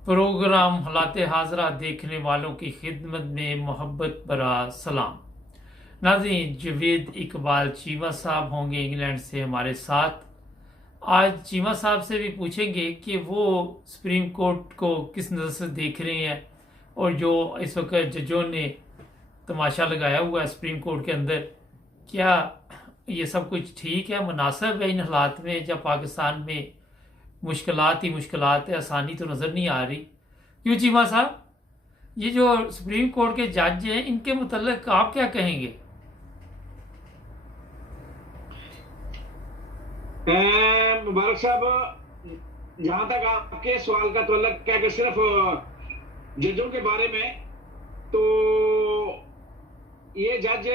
Programme हालात हाजरा देखने वालों की खिदमत में मोहब्बत भरा सलाम। नाज़रीन, जवेद इकबाल चीमा साहब होंगे इंग्लैंड से हमारे साथ। आज चीमा साहब से भी पूछेंगे कि वो सुप्रीम कोर्ट को किस नज़र से देख रहे हैं और जो इस वक्त जजों ने तमाशा लगाया हुआ है सुप्रीम कोर्ट के अंदर, क्या ये सब कुछ ठीक है, मुनासिब है इन हालात में जब पाकिस्तान में मुश्किलात ही मुश्किलात है, आसानी तो नज़र नहीं आ रही। क्यों चीमा साहब, ये जो सुप्रीम कोर्ट के जज हैं इनके मुतल्लिक आप क्या कहेंगे? मुबारक साहब, जहां तक आपके सवाल का तल्लुक है कि सिर्फ जजों के बारे में, तो ये जज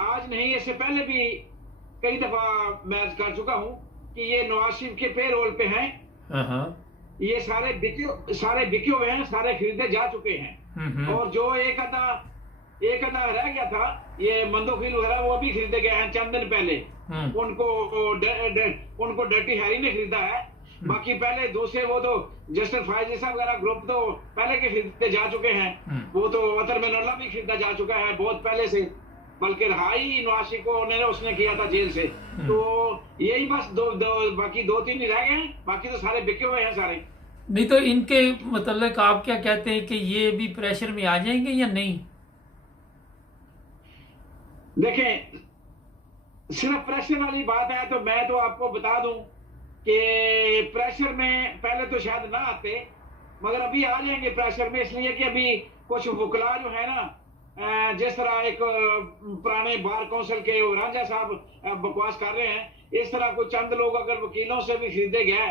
आज नहीं, इससे पहले भी कई दफा मैं अर्ज कर चुका हूं कि ये नवाज शरीफ के पे रोल पे हैं। हाँ। ये सारे बिके हुए हैं, सारे खरीदे जा चुके हैं। और जो एक आधा रह गया था, ये मंदोखिल वगैरह, वो भी खरीदे गए हैं चंद दिन पहले। उनको डर्टी हैरी ने खरीदा है। बाकी पहले दूसरे वो तो जस्टिस फायजी साहब वगैरह ग्रुप तो पहले के खरीदे जा चुके हैं। वो तो अतर मिनल्ला भी खरीदा जा चुका है बहुत पहले से, बल्कि रहाई नवाज शरीफ को उसने किया था जेल से। तो यही बस बाकी दो तीन ही रह गए हैं, बाकी तो सारे बिके हुए हैं सारे। नहीं तो इनके मतलब आप क्या कहते हैं कि ये भी प्रेशर में आ जाएंगे या नहीं? देखें, सिर्फ प्रेशर वाली बात है तो मैं तो आपको बता दूं कि प्रेशर में पहले तो शायद ना आते, मगर अभी आ जाएंगे प्रेशर में, इसलिए कि अभी कुछ वकला जो है ना, जिस तरह एक पुराने बार काउंसिल के रांझा साहब बकवास कर रहे हैं, इस तरह कुछ चंद लोग अगर वकीलों से भी खरीदे गए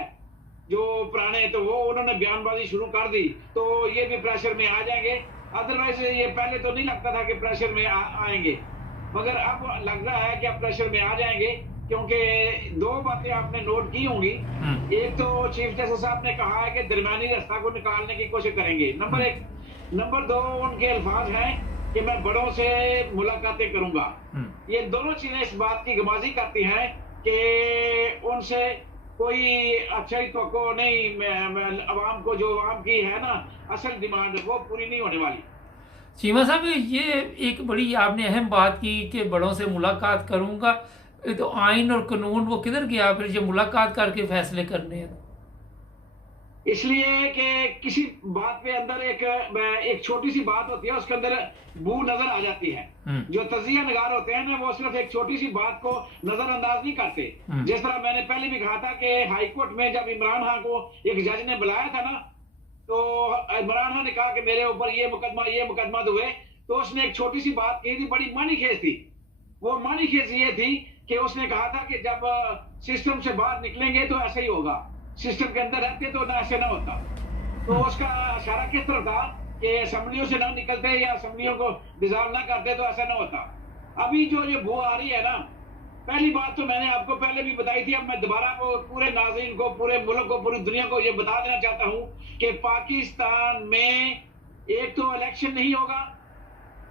जो पुराने, तो वो उन्होंने बयानबाजी शुरू कर दी, तो ये भी प्रेशर में आ जाएंगे। अदरवाइज ये पहले तो नहीं लगता था कि प्रेशर में आएंगे, मगर अब लग रहा है कि अब प्रेशर में आ जाएंगे, क्योंकि दो बातें आपने नोट की होंगी। एक तो चीफ जस्टिस साहब ने कहा है कि दरमियानी रास्ता को निकालने की कोशिश करेंगे, नंबर एक। नंबर दो, उनके अल्फाज हैं कि मैं बड़ों से मुलाकातें करूंगा। ये दोनों चीजें इस बात की गमाजी करती हैं कि उनसे कोई अच्छी तो नहीं, अवाम को जो अवाम की है ना असल डिमांड, वो पूरी नहीं होने वाली। चीमा साहब, ये एक बड़ी आपने अहम बात की कि बड़ों से मुलाकात करूंगा, तो आइन और कानून वो किधर गया फिर जो मुलाकात करके फैसले करने हैं? इसलिए कि किसी बात पे अंदर एक छोटी सी बात होती है, उसके अंदर बू नजर आ जाती है। जो तजिया नगार होते हैं ना, वो सिर्फ एक छोटी सी बात को नजरअंदाज नहीं करते। जिस तरह मैंने पहले भी कहा था कि हाई कोर्ट में जब इमरान खान को एक जज ने बुलाया था ना, तो इमरान खान ने कहा कि मेरे ऊपर ये मुकदमा हुए, तो उसने एक छोटी सी बात कही थी, बड़ी मानीखेज थी। वो मानीखेज ये थी कि उसने कहा था कि जब सिस्टम से बाहर निकलेंगे तो ऐसे ही होगा, सिस्टम के अंदर रहते तो ना ऐसे ना होता। तो उसका इशारा किस तरह था कि असेंबलियों से ना निकलते या असेंबलियों को डिसॉल्व ना करते तो ऐसा ना होता। अभी जो ये बू आ रही है ना, पहली बात तो मैंने आपको पहले भी बताई थी, अब मैं दोबारा को पूरे नाज़रीन को, पूरे मुल्क को, पूरी दुनिया को ये बता देना चाहता हूं कि पाकिस्तान में एक तो इलेक्शन नहीं होगा,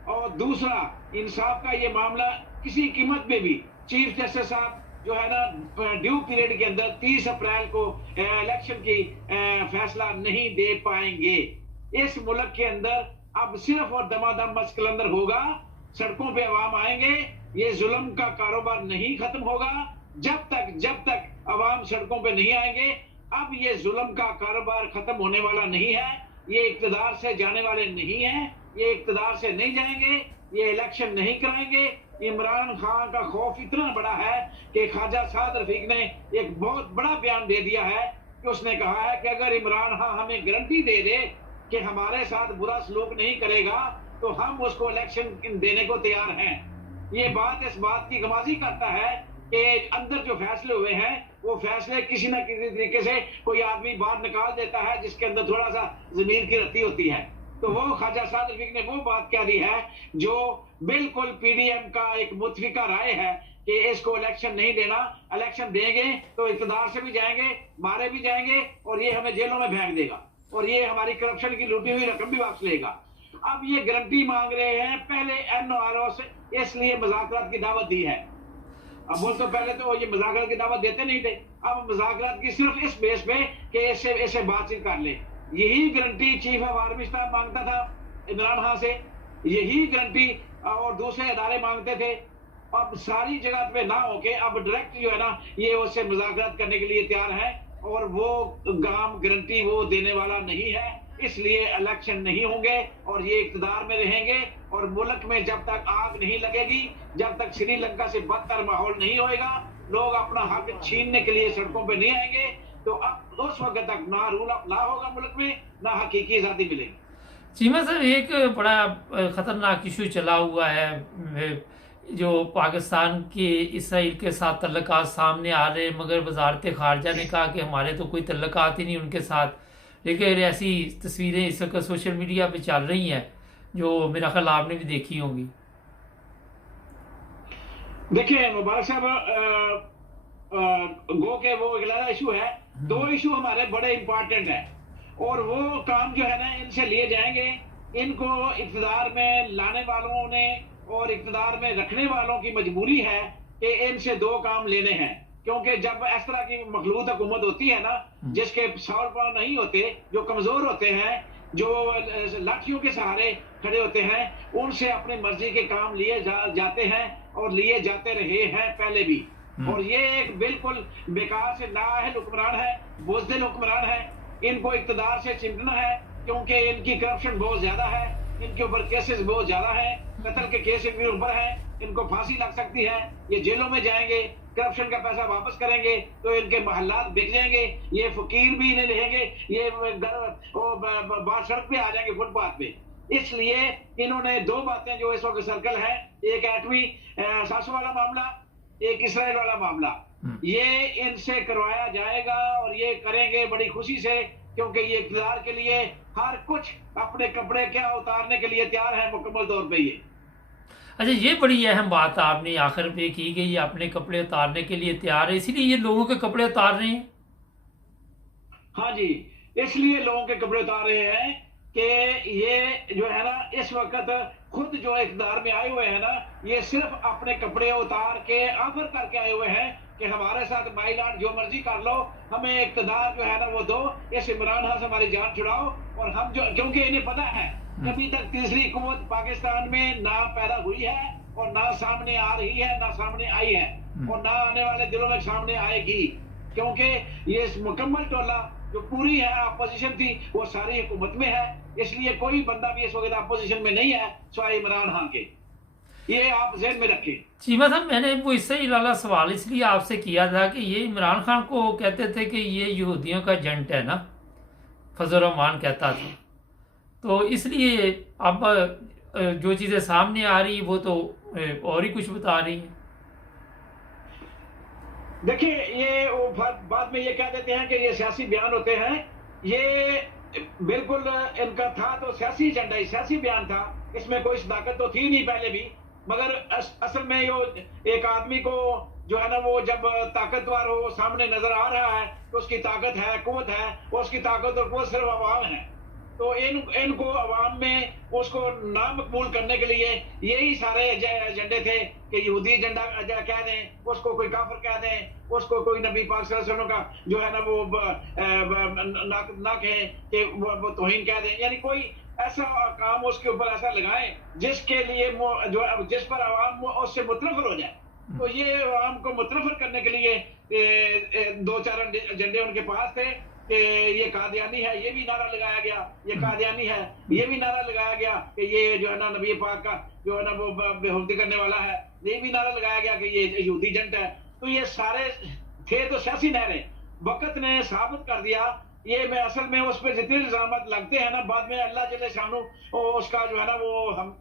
और दूसरा इंसाफ का ये मामला किसी कीमत में भी चीफ जस्टिस साहब जो है ना ड्यू पीरियड के अंदर 30 अप्रैल को इलेक्शन की फैसला नहीं दे पाएंगे। इस मुल्क के अंदर अब सिर्फ और दमादम मस्कलंदर होगा, सड़कों पे अवाम आएंगे, ये जुल्म का कारोबार नहीं खत्म होगा जब तक अवाम सड़कों पे नहीं आएंगे। अब ये जुल्म का कारोबार खत्म होने वाला नहीं है, ये इक्तदार से जाने वाले नहीं है, ये इक्तदार से नहीं जाएंगे, ये इलेक्शन नहीं कराएंगे। इमरान खान का खौफ इतना बड़ा है कि ख्वाजा साद रफीक ने एक बहुत बड़ा बयान दे दिया है कि उसने कहा है कि अगर इमरान खान हमें गारंटी दे दे कि हमारे साथ बुरा सलूक नहीं करेगा तो हम उसको इलेक्शन देने को तैयार हैं। ये बात इस बात की गमाजी करता है कि अंदर जो फैसले हुए हैं वो फैसले किसी ना किसी तरीके से कोई आदमी बाहर निकाल देता है जिसके अंदर थोड़ा सा जमीन की रत्ती होती है। तो वो ख्वाजा साद रफीक ने वो बात कह दी है जो बिल्कुल पीडीएम का एक मुतफिका राय है कि इसको इलेक्शन नहीं देना, इलेक्शन देंगे तो इक़्तिदार से भी जाएंगे, मारे भी जाएंगे, और ये हमें जेलों में फेंक देगा, और ये हमारी करप्शन की लूटी हुई रकम भी वापस लेगा। अब ये गारंटी मांग रहे हैं पहले एनओआरओ से, इसलिए मुज़ाकरात की दावत दी है। अब वो तो पहले तो ये मुज़ाकरात की दावत देते नहीं थे, अब मुज़ाकरात की सिर्फ इस बेस पे कि इससे बातचीत कर ले। यही guarantee chief of army staff मांगता था इमरान खान से, यही गारंटी और दूसरे अदारे मांगते थे। अब सारी जगह पे ना होके अब डायरेक्ट जो है ना ये उससे मुज़ाकरात करने के लिए तैयार है, और वो काम गारंटी वो देने वाला नहीं है। इसलिए इलेक्शन नहीं होंगे और ये इक़्तिदार में रहेंगे, और मुल्क में जब तक आग नहीं लगेगी, जब तक श्रीलंका से बदतर माहौल नहीं होएगा, लोग अपना हक छीनने के लिए सड़कों पे नहीं आएंगे, तो अब उस वक्त तक ना रूल ऑफ लॉ होगा मुल्क में, ना हकीकी आज़ादी मिलेगी। चीमा साहब, एक बड़ा खतरनाक इशू चला हुआ है, जो पाकिस्तान के इसराइल के साथ तल्लुकात सामने आ रहे हैं, मगर वजारत खारजा ने कहा कि हमारे तो कोई तल्लुकात ही नहीं उनके साथ। लेकिन ऐसी तस्वीरें इस वक्त सोशल मीडिया पे चल रही हैं, जो मेरा ख्याल आपने भी देखी होंगी। देखिए मुबारक साहब, गो के वो अगला इशू है, दो इशू हमारे बड़े इंपॉर्टेंट है, और वो काम जो है ना इनसे लिए जाएंगे। इनको इक़्तिदार में लाने वालों ने और इक़्तिदार में रखने वालों की मजबूरी है कि इनसे दो काम लेने हैं, क्योंकि जब इस तरह की मखलूत हुकूमत होती है ना, जिसके सौर पाँव नहीं होते, जो कमजोर होते हैं, जो लाठियों के सहारे खड़े होते हैं, उनसे अपनी मर्जी के काम लिए जाते हैं और लिए जाते रहे हैं पहले भी। और ये एक बिल्कुल बेकार से नाअहल हुक्मरान है, बुज़दिल हुक्मरान है। इनको इक़्तिदार से चिमटना है, क्योंकि इनकी करप्शन बहुत ज्यादा है, इनके ऊपर केसेस बहुत ज्यादा है, कत्ल के केस इनके ऊपर है, इनको फांसी लग सकती है, ये जेलों में जाएंगे, करप्शन का पैसा वापस करेंगे तो इनके महल्लात बिक जाएंगे, ये फकीर भी नहीं रहेंगे, ये बाहर सड़क पे आ जाएंगे, फुटपाथ पे। इसलिए इन्होंने दो बातें जो इस वक्त सर्कल है, एक एटमी सासू वाला मामला, एक इसराइल वाला मामला, ये इनसे करवाया जाएगा और ये करेंगे बड़ी खुशी से, क्योंकि ये इक़्तिदार के लिए हर कुछ अपने कपड़े क्या उतारने के लिए तैयार है मुकम्मल तौर पे। ये अच्छा, ये बड़ी अहम बात आपने आखिर पे की गई, अपने कपड़े उतारने के लिए तैयार है, इसीलिए ये लोगों के कपड़े उतार रहे हैं। हाँ जी, इसलिए लोगों के कपड़े उतार रहे हैं कि ये जो है ना इस वक्त खुद जो इक़्तिदार में आए हुए हैं ना, ये सिर्फ अपने कपड़े उतार के ऑफर करके आए हुए हैं कि हमारे साथ बाई लॉट जो मर्जी कर लो, हमें इक़्तिदार जो है ना वो दो, इस इमरान खान से हमारी जान छुड़ाओ। और हम जो, क्योंकि इन्हें पता है कभी तक तीसरी हुकूमत पाकिस्तान में ना पैदा हुई है और ना सामने आ रही है, ना सामने आई है, और ना आने वाले दिनों में सामने आएगी, क्योंकि ये मुकम्मल टोला जो पूरी है अपोजिशन थी वो सारी हुकूमत में है। इसलिए कोई बंदा भी इस वक्त अपोजिशन में नहीं है सिवाय इमरान खान के, ये आप ज़हन में रखें। चीमा साहब, मैंने वो इससे वाला सवाल इसलिए आपसे किया था कि ये इमरान खान को कहते थे कि ये यहूदियों का एजेंट है ना, फजल रहमान कहता था, तो इसलिए अब जो चीज़ें सामने आ रही वो तो और ही कुछ बता रही हैं। देखिए ये वो बाद में ये कह देते हैं कि ये सियासी बयान होते हैं, ये बिल्कुल इनका था तो सियासी एजेंडा, सियासी बयान था, इसमें कोई सदाकत तो थी नहीं पहले भी, मगर असल में यो एक आदमी को जो है ना वो जब ताकतवर हो सामने नजर आ रहा है तो उसकी ताकत है, कुव्वत है, उसकी ताकत और कुव्वत सिर्फ अवाम है। तो इनको अवाम में उसको नामकबूल करने के लिए यही सारे एजेंडे थे कि यहूदी एजेंडा कह दें, उसको कोई काफिर कह दें, उसको कोई नबी पाक सल्लल्लाहु अलैहि वसल्लम का जो है ना वो ना कहें कि वो तौहीन कह दें, यानी कोई ऐसा काम उसके ऊपर ऐसा लगाएं जिसके लिए जो जिस पर अवाम उससे मुतनफर हो जाए। तो ये अवाम को मुतनफर करने के लिए दो चार एजेंडे उनके पास थे कि ये कादियानी है, ये भी नारा लगाया गया, ये कादियानी है, ये भी नारा लगाया गया कि ये जो है ना नबी पाक का जो है ना वो बेहुदी करने वाला है, ये भी नारा लगाया गया कि ये यहूदी एजेंट है। तो ये सारे थे तो सियासी नारे, वक्त ने साबित कर दिया। ये मैं असल में उस पर जितने इल्जाम लगते हैं ना, बाद में अल्लाह जल्ले शानू उसका जो है ना वो हम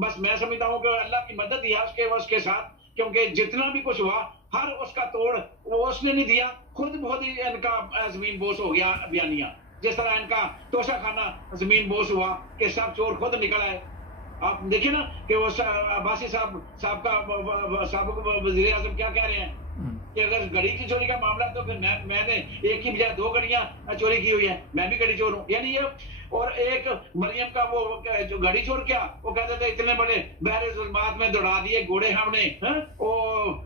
बस मैं समझता हूँ कि अल्लाह की मदद ही है उसके साथ, क्योंकि जितना भी कुछ हुआ हर उसका तोड़ वो उसने नहीं दिया, खुद बहुत ही इनका जमीन बोस हो गया बयानिया, जिस तरह इनका तोशा खाना जमीन बोस हुआ कि सब चोर खुद निकल आए। आप देखिए ना कि वो अब्बासी साहब का साबिक वजीर आजम क्या कह रहे हैं कि अगर घड़ी की चोरी का मामला तो फिर मैंने एक ही बजाय दो घड़ियां चोरी की हुई है, मैं भी घड़ी चोर हूँ। यानी ये और एक मरियम का वो जो घड़ी चोर क्या वो कहते थे इतने बड़े बहरे जुल्मात में दौड़ा दिए घोड़े हमने, वो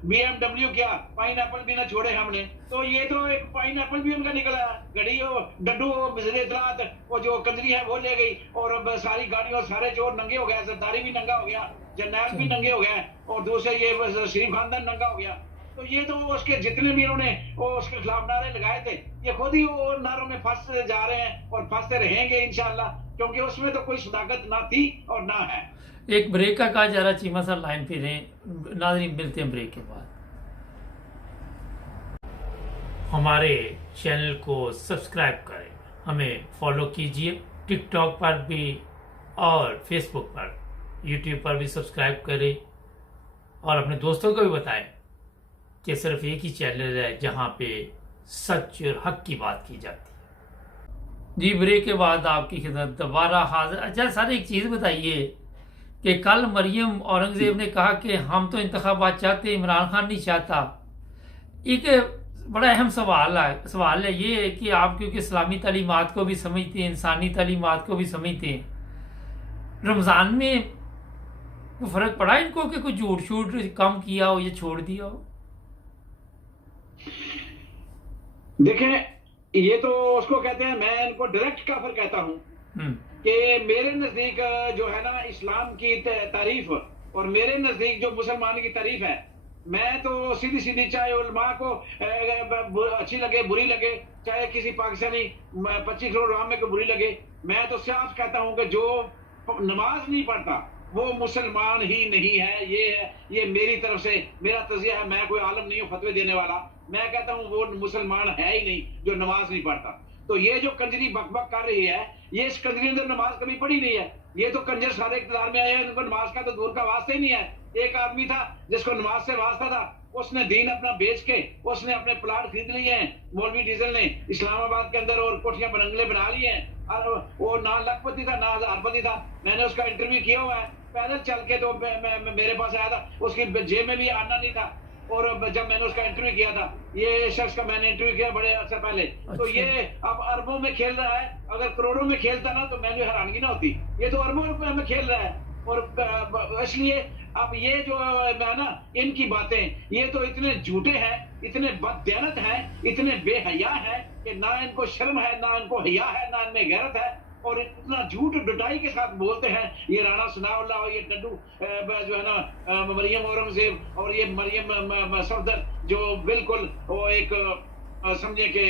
BMW क्या पाइनएप्पल भी ना छोड़े हमने। तो ये तो एक पाइनएप्पल भी उनका निकला, घड़ी वो डड्डू मिजरे इतलात वो जो कंजरी है वो ले गई, और सारी गाड़ियों सारे चोर नंगे हो गए, सरदारी भी नंगा हो गया, जर्नैल भी नंगे हो गए, और दूसरे ये शरीफ खानदान नंगा हो गया। तो ये तो उसके जितने भी उन्होंने वो उसके खिलाफ नारे लगाए थे, ये खुद ही वो नारों में फंस जा रहे हैं और फंसते रहेंगे इंशाल्लाह, क्योंकि उसमें तो कोई सदाकत ना थी और ना है। एक ब्रेक का कहा जा रहा, चीमा साहब लाइन पे रहें, नाज़रीन मिलते हैं ब्रेक के बाद। हमारे चैनल को सब्सक्राइब करें, हमें फॉलो कीजिए, टिकटॉक पर भी और फेसबुक पर, यूट्यूब पर भी सब्सक्राइब करें, और अपने दोस्तों को भी बताएं कि सिर्फ एक ही चैनल है जहां पे सच और हक की बात की जाती है। जी ब्रेक के बाद आपकी खिदमत दोबारा हाजिर। अच्छा सर, एक चीज़ बताइए कि कल मरियम औरंगजेब ने कहा कि हम तो इंतखाबात चाहते, इमरान खान नहीं चाहता। एक बड़ा अहम सवाल है ये कि आप क्योंकि इस्लामी तालीमात को भी समझते हैं, इंसानी तालीमात को भी समझते हैं, रमज़ान में कोई फ़र्क पड़ा इनको कि कोई झूठ शूट कम किया हो या छोड़ दिया हो? देखें, ये तो उसको कहते हैं, मैं इनको डायरेक्ट काफिर कहता हूं कि मेरे नजदीक जो है ना इस्लाम की तारीफ और मेरे नजदीक जो मुसलमान की तारीफ है, मैं तो सीधी सीधी, चाहे उलमा को अच्छी लगे बुरी लगे, चाहे किसी पाकिस्तानी 25 करोड़ आवाम में को बुरी लगे, मैं तो साफ कहता हूं कि जो नमाज नहीं पढ़ता वो मुसलमान ही नहीं है। ये मेरी तरफ से मेरा तजिया है, मैं कोई आलम नहीं हूँ फतवे देने वाला। मैं कहता हूँ वो मुसलमान है ही नहीं जो नमाज नहीं पढ़ता। तो ये जो कंजरी बकबक कर रही है, ये इस कंजरी ने नमाज कभी पढ़ी नहीं है। ये तो कंजर सारे इक़्तिदार में आए हैं, उनको नमाज का तो दूर का वास्ता ही नहीं है। एक आदमी था जिसको नमाज से वास्ता था, उसने दीन अपना बेच के उसने अपने प्लाट खरीद लिए हैं मौलवी डीजल ने इस्लामाबाद के अंदर, और कोठियां बंगले बना लिए हैं, और वो ना लखपति था ना हजारपति था। मैंने उसका इंटरव्यू किया हुआ है, पैदल चल के तो मेरे पास आया था, उसकी जेब में भी आना नहीं था। और जब मैंने उसका इंटरव्यू किया था, ये शख्स का मैंने इंटरव्यू किया बड़े अर्से पहले, तो ये अब अरबों में खेल रहा है। अगर करोड़ों में खेलता ना तो मैंने हैरानगी ना होती, ये तो अरबों रुपए में खेल रहा है। और इसलिए अब ये जो है ना इनकी बातें, ये तो इतने झूठे हैं, इतने बददयानत हैं, इतने बेहया हैं कि ना इनको शर्म है, ना इनको हया है, ना इनमें गैरत है, और इतना झूठ डटाई के साथ बोलते हैं। ये राणा सनाउल्लाह और ये डड्डू जो है ना मरियम औरंगजेब और ये मरियम सफदर, जो बिल्कुल वो एक समझे कि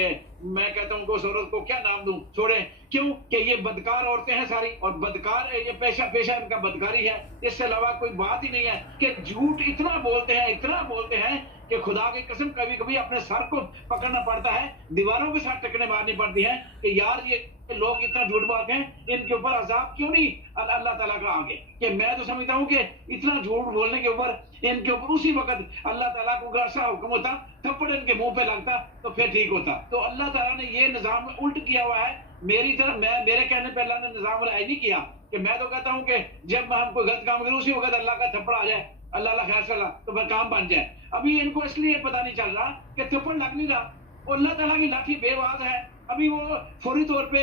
मैं कहता हूँ उस औरत को क्या नाम दूं, छोड़े, क्यों कि ये बदकार औरतें हैं सारी, और बदकार ये पेशा इनका बदकारी है, इससे अलावा कोई बात ही नहीं है। कि झूठ इतना बोलते हैं कि खुदा की कसम कभी कभी अपने सर को पकड़ना पड़ता है, दीवारों के साथ टकने मारनी पड़ती है कि यार ये लोग इतना झूठ बोलते हैं, इनके ऊपर अजाब क्यों नहीं अल्लाह ताला का आगे। कि मैं तो समझता हूँ कि इतना झूठ बोलने के ऊपर इनके ऊपर उसी वक्त अल्लाह ताला को ऐसा हुक्म होता, थप्पड़ इनके मुंह पे लगता तो फिर ठीक होता। तो अल्लाह ताला ने ये निजाम उल्ट किया हुआ है मेरी तरफ। मेरे कहने पे अल्लाह ने निजाम राय नहीं किया कि मैं तो कहता हूँ कि जब हम कोई गलत काम करें उसी वक्त अल्लाह का थप्पड़ आ जाए, अल्लाह खैर सला तो फिर काम बन जाए। अभी इनको इसलिए पता नहीं चल रहा कि थप्पड़ लग नहीं रहा, अल्लाह ताला की लाठी बेवाज है, अभी वो फौरी तौर पे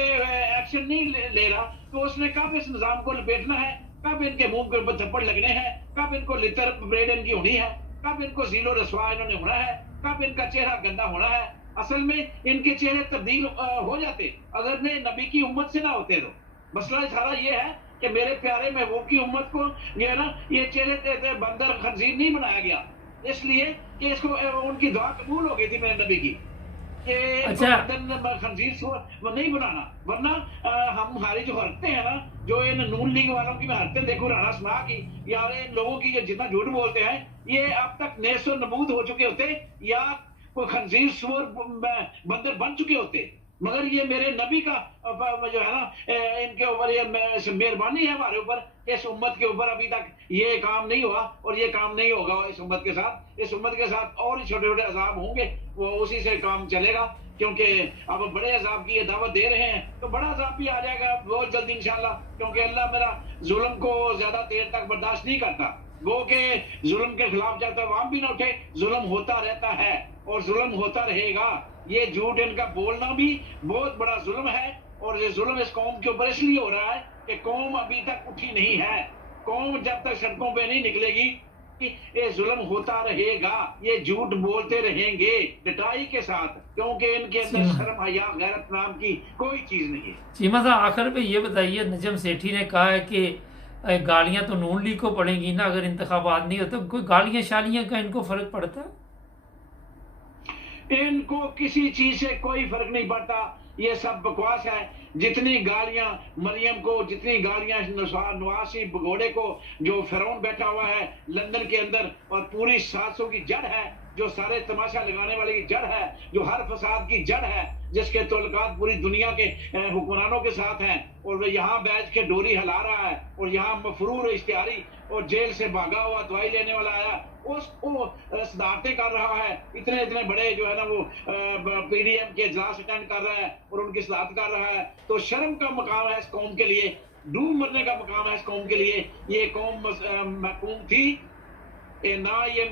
एक्शन नहीं ले रहा। तो उसने कब इस निजाम को लपेटना है, कब इनके मुंह के ऊपर थप्पड़ लगने हैं, कब इनको लितर ब्रेड इनकी होनी है, कब इनको जीलो रसवा इन्होंने होना है, कब इनका चेहरा गंदा होना है। असल में इनके चेहरे तब्दील हो जाते अगर ने नबी की उम्मत से ना होते। तो मसला सारा ये है कि मेरे प्यारे महबूब की उम्मत को ये है ना ये चेहरे बंदर खंजीर नहीं बनाया गया, इसलिए कि इसको उनकी दुआ कबूल हो गई थी मेरे नबी की। अच्छा, खंजीर वो नहीं बनाना, वरना हम हमारी जो हरकतें हैं ना, जो इन नून लीग वालों की हरकतें देखो, राणा समा की, यार इन लोगों की जितना झूठ बोलते हैं, ये अब तक नेस्तो नबूद हो चुके होते या कोई खंजीर सुअर बंदर बन चुके होते। मगर ये मेरे नबी का जो है ना इनके ऊपर ये मेहरबानी है हमारे ऊपर, इस उम्मत के ऊपर अभी तक ये काम नहीं हुआ और ये काम नहीं होगा इस उम्मत के साथ। इस उम्मत के साथ और छोटे छोटे अजाब होंगे, वो उसी से काम चलेगा, क्योंकि अब बड़े अजाब की ये दावत दे रहे हैं तो बड़ा अजाब भी आ जाएगा बहुत जल्दी इंशाल्लाह। क्योंकि अल्लाह मेरा जुल्म को ज्यादा देर तक बर्दाश्त नहीं करता। वो के जुल्म के खिलाफ जब तक आवाम भी ना उठे, जुल्म होता रहता है और जुल्म होता रहेगा। ये झूठ इनका बोलना भी बहुत बड़ा जुल्म है और ये जुल्म इस कौम के ऊपर इसलिए हो रहा है कि कौम अभी तक उठी नहीं है। कौम जब तक सड़कों पे नहीं निकलेगी ये जुल्म होता रहेगा, ये झूठ बोलते रहेंगे डटाई के साथ, क्योंकि इनके अंदर शर्म हया गैरत नाम की कोई चीज नहीं है। चीमा साहब, आखिर में ये बताइए, नजम सेठी ने कहा है कि गालियां तो नून लीग को पड़ेंगी ना अगर इंतखाबात नहीं होते, तो कोई गालियां शालियां का इनको फर्क पड़ता है? इनको किसी चीज से कोई फर्क नहीं पड़ता, ये सब बकवास है। जितनी गालियां मरियम को, जितनी गालियां नवासी भगोड़े को, जो फिरौन बैठा हुआ है लंदन के अंदर और पूरी 700 की जड़ है, जो सारे तमाशा लगाने वाले की जड़ है, जो हर फसाद की जड़ है, जिसके तल्लुकात पूरी दुनिया के हुक्मरानों के साथ हैं, और वो यहाँ बैठ के डोरी हिला रहा है और यहाँ मफरूर इश्तिहारी और जेल से भागा हुआ दवाई लेने वाला आया उसको सदारतें कर रहा है। इतने इतने बड़े जो है ना वो पीडीएम के इजलास अटेंड कर रहा है और उनकी सदारत कर रहा है। तो शर्म का मकाम है इस कौम के लिए, डूब मरने का मकाम है इस कौम के लिए। ये कौम महकूम थी, ना ये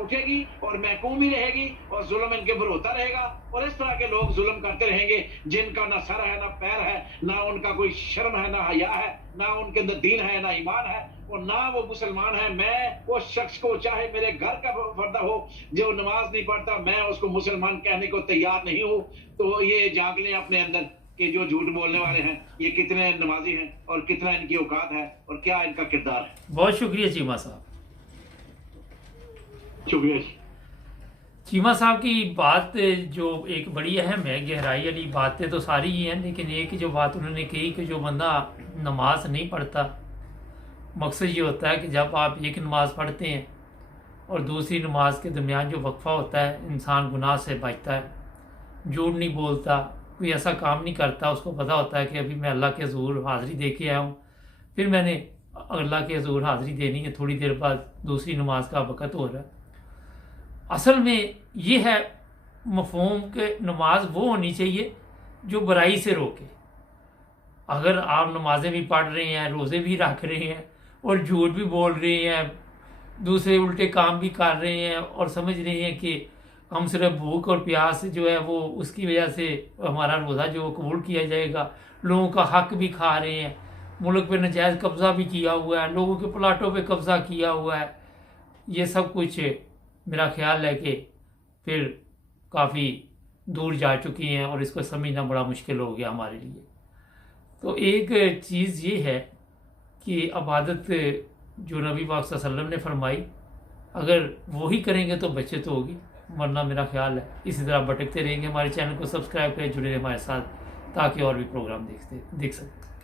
उठेगी और महकूम ही रहेगी और जुल्म इनके ऊपर होता रहेगा। और इस तरह के लोग जुल्म करते रहेंगे जिनका ना सर है, ना पैर है, ना उनका कोई शर्म है, ना हया है, ना उनके अंदर दीन है, ना ईमान है और ना वो मुसलमान है। मैं उस शख्स को, चाहे मेरे घर का फर्दा हो, जो नमाज नहीं पढ़ता, मैं उसको मुसलमान कहने को तैयार नहीं हूँ। तो ये जांच लें अपने अंदर कि जो झूठ बोलने वाले हैं ये कितने नमाजी हैं और कितना इनकी औकात है और क्या इनका किरदार है। बहुत शुक्रिया चीमा साहब। शुक्रिया। चीमा साहब की बात जो एक बड़ी अहम है, गहराई वाली बातें तो सारी ही हैं, लेकिन एक जो बात उन्होंने कही कि जो बंदा नमाज नहीं पढ़ता, मकसद ये होता है कि जब आप एक नमाज पढ़ते हैं और दूसरी नमाज के दरमियान जो वक्फा होता है, इंसान गुनाह से बचता है, झूठ नहीं बोलता, कोई ऐसा काम नहीं करता। उसको पता होता है कि अभी मैं अल्लाह के हुज़ूर हाज़िरी दे के आया हूँ, फिर मैंने अल्लाह के हुज़ूर हाज़िरी देनी है, थोड़ी देर बाद दूसरी नमाज का वक़्त हो रहा है। असल में ये है मफ़हूम के नमाज वो होनी चाहिए जो बुराई से रोके। अगर आप नमाजें भी पढ़ रहे हैं, रोज़े भी रख रहे हैं और झूठ भी बोल रहे हैं, दूसरे उल्टे काम भी कर रहे हैं और समझ रहे हैं कि हम सिर्फ भूख और प्यास जो है वो उसकी वजह से हमारा रोज़ा जो कबूल किया जाएगा, लोगों का हक भी खा रहे हैं, मुल्क पे नजायज़ कब्ज़ा भी किया हुआ है, लोगों के प्लाटों पे कब्ज़ा किया हुआ है, ये सब कुछ मेरा ख्याल है कि फिर काफ़ी दूर जा चुकी हैं और इसको समझना बड़ा मुश्किल हो गया हमारे लिए। तो एक चीज़ ये है कि इबादत जो नबी पाक सल्लल्लाहु अलैहि वसल्लम ने फरमाई, अगर वो ही करेंगे तो बचत होगी, वरना मेरा ख्याल है इसी तरह भटकते रहेंगे। हमारे चैनल को सब्सक्राइब करें, जुड़े रहे हमारे साथ ताकि और भी प्रोग्राम देख सकें।